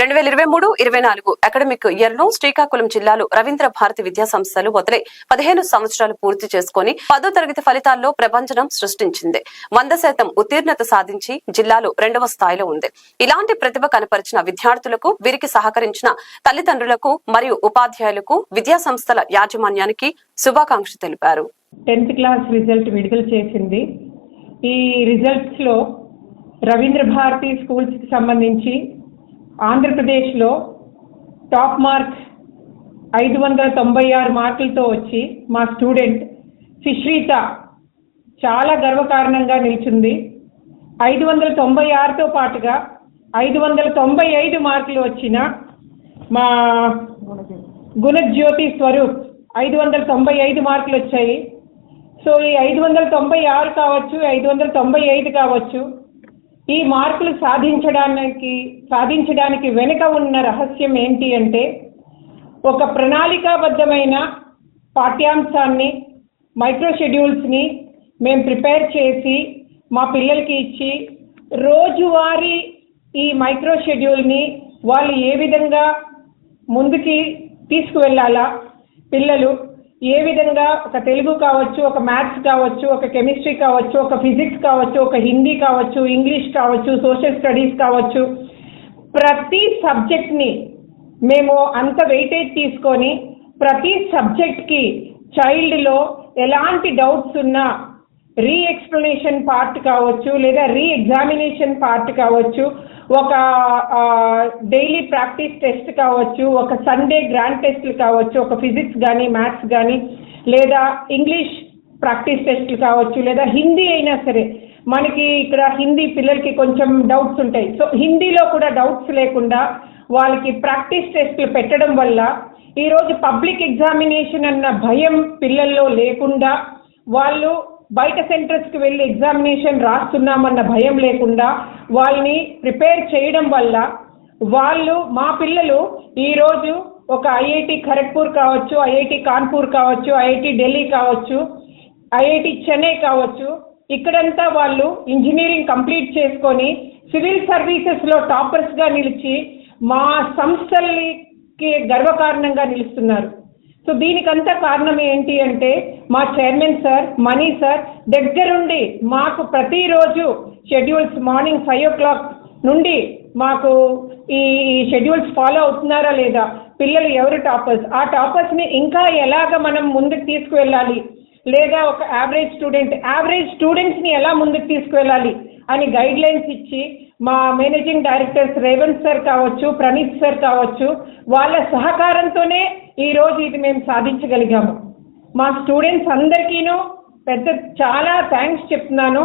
2023-24 academic year లో శ్రీకాకుళం జిల్లాలో రవీంద్ర భారతి విద్యా సంస్థలు మొదలై 15 సంవత్సరాలు పూర్తి చేసుకుని 10వ తరగతి ఫలితాల్లో ప్రపంచం సృష్టించింది. 100% ఉత్తీర్ణత సాధించి జిల్లాలో 2వ స్థాయిలో ఉంది. ఇలాంటి ప్రతిభ కనపరిచిన విద్యార్థులకు, వీరికి సహకరించిన తల్లిదండ్రులకు మరియు ఉపాధ్యాయులకు విద్యా సంస్థల యాజమాన్యానికి శుభాకాంక్షలు తెలిపారు. 10th క్లాస్ రిజల్ట్ విడుదల చేసింది. ఈ రిజల్ట్స్ లో రవీంద్ర భారతి స్కూల్స్ కి సంబంధించి ఆంధ్రప్రదేశ్లో టాప్ మార్క్ 596 మార్కులతో వచ్చి మా స్టూడెంట్ సుశ్రీత చాలా గర్వకారణంగా నిలిచింది. 596తో పాటుగా 595 మార్కులు వచ్చిన మా గుణజ్యోతి స్వరూప్ 595 మార్కులు వచ్చాయి. సో ఈ 596 కావచ్చు, 595 కావచ్చు, ఈ మార్కులు సాధించడానికి వెనుక ఉన్న రహస్యం ఏంటి అంటే, ఒక ప్రణాళికాబద్ధమైన పాఠ్యాంశాన్ని, మైక్రో షెడ్యూల్స్ని మేము ప్రిపేర్ చేసి మా పిల్లలకి ఇచ్చి, రోజువారీ ఈ మైక్రో షెడ్యూల్ని వాళ్ళు ఏ విధంగా ముందుకి తీసుకువెళ్ళాలా, పిల్లలు ఏ విధంగా ఒక తెలుగు కావచ్చు, ఒక మ్యాథ్స్ కావచ్చు, ఒక కెమిస్ట్రీ కావచ్చు, ఒక ఫిజిక్స్ కావచ్చు, ఒక హిందీ కావచ్చు, ఇంగ్లీష్ కావచ్చు, సోషల్ స్టడీస్ కావచ్చు, ప్రతి సబ్జెక్ట్ని మేము అంత వెయిటేజ్ తీసుకొని ప్రతి సబ్జెక్ట్కి చైల్డ్లో ఎలాంటి డౌట్స్ ఉన్నా రీ ఎక్స్ప్లెనేషన్ పార్ట్ కావచ్చు, లేదా రీ ఎగ్జామినేషన్ పార్ట్ కావచ్చు, ఒక డైలీ ప్రాక్టీస్ టెస్ట్ కావచ్చు, ఒక సండే గ్రాండ్ టెస్ట్లు కావచ్చు, ఒక ఫిజిక్స్ కానీ మ్యాథ్స్ కానీ, లేదా ఇంగ్లీష్ ప్రాక్టీస్ టెస్ట్లు కావచ్చు, లేదా హిందీ అయినా సరే. మనకి ఇక్కడ హిందీ పిల్లలకి కొంచెం డౌట్స్ ఉంటాయి. సో హిందీలో కూడా డౌట్స్ లేకుండా వాళ్ళకి ప్రాక్టీస్ టెస్ట్లు పెట్టడం వల్ల ఈరోజు పబ్లిక్ ఎగ్జామినేషన్ అన్న భయం పిల్లల్లో లేకుండా, వాళ్ళు బయట సెంటర్స్కి వెళ్ళి ఎగ్జామినేషన్ రాస్తున్నామన్న భయం లేకుండా వాళ్ళని ప్రిపేర్ చేయడం వల్ల మా పిల్లలు ఈరోజు ఒక ఐఐటి ఖరగ్పూర్ కావచ్చు, ఐఐటి కాన్పూర్ కావచ్చు, ఐఐటి ఢిల్లీ కావచ్చు, ఐఐటి చెన్నై కావచ్చు, ఇక్కడంతా వాళ్ళు ఇంజనీరింగ్ కంప్లీట్ చేసుకొని సివిల్ సర్వీసెస్లో టాపర్స్గా నిలిచి మా సంస్థలకి గర్వకారణంగా నిలుస్తున్నారు. సో దీనికంతా కారణం ఏంటి అంటే, మా చైర్మన్ సార్, మనీ సార్ దగ్గరుండి మాకు ప్రతిరోజు షెడ్యూల్స్ మార్నింగ్ 5 o'clock నుండి మాకు ఈ షెడ్యూల్స్ ఫాలో అవుతున్నారా లేదా, పిల్లలు ఎవరు టాపర్స్, ఆ టాపర్స్ని ఇంకా ఎలాగ మనం ముందుకు తీసుకువెళ్ళాలి, లేదా ఒక యావరేజ్ స్టూడెంట్స్ని ఎలా ముందుకు తీసుకువెళ్ళాలి అని గైడ్ లైన్స్ ఇచ్చి, మా మేనేజింగ్ డైరెక్టర్స్ రేవంత్ సార్ కావచ్చు, ప్రణీత్ సార్ కావచ్చు, వాళ్ళ సహకారంతోనే ఈరోజు ఇది మేము సాధించగలిగాము. మా స్టూడెంట్స్ అందరికీనూ చాలా థ్యాంక్స్ చెప్తున్నాను.